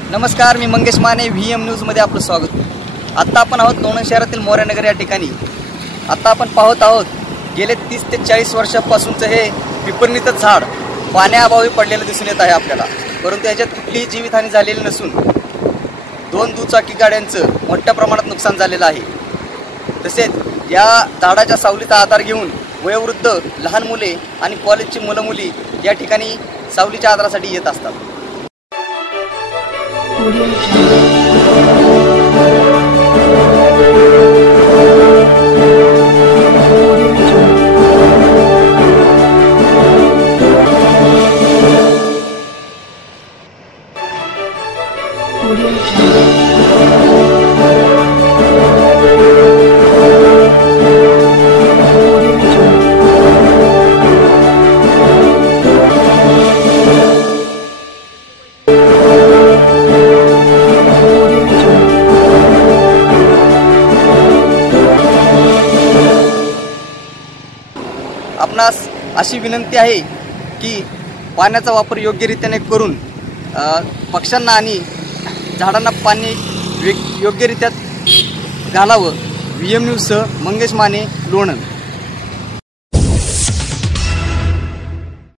नमस्कार, मी मंगेश माने, व्हीएम न्यूजमध्ये आपलं स्वागत. आत्ता आपण आहोत लोणंद शहरातील मोऱ्यानगर या ठिकाणी. आत्ता आपण पाहत आहोत गेले 30 ते 40 वर्षांपासूनचं हे पिपरणीचं झाड पाण्याअभावी पडलेलं दिसून येत आहे आपल्याला. परंतु याच्यात कुठलीही जीवितहानी झालेली नसून 2 दुचाकी गाड्यांचं मोठ्या प्रमाणात नुकसान झालेलं आहे. तसेच या झाडाच्या सावलीचा आधार घेऊन वयोवृद्ध, लहान मुले आणि कॉलेजची मुलं मुली या ठिकाणी सावलीच्या आधारासाठी येत असतात. आपणास अशी विनंती आहे की पाण्याचा वापर योग्यरीत्याने करून पक्ष्यांना आणि झाडांना पाणी योग्यरित्या घालावं. व्हीएम न्यूजसह मंगेश माने, लोणंद.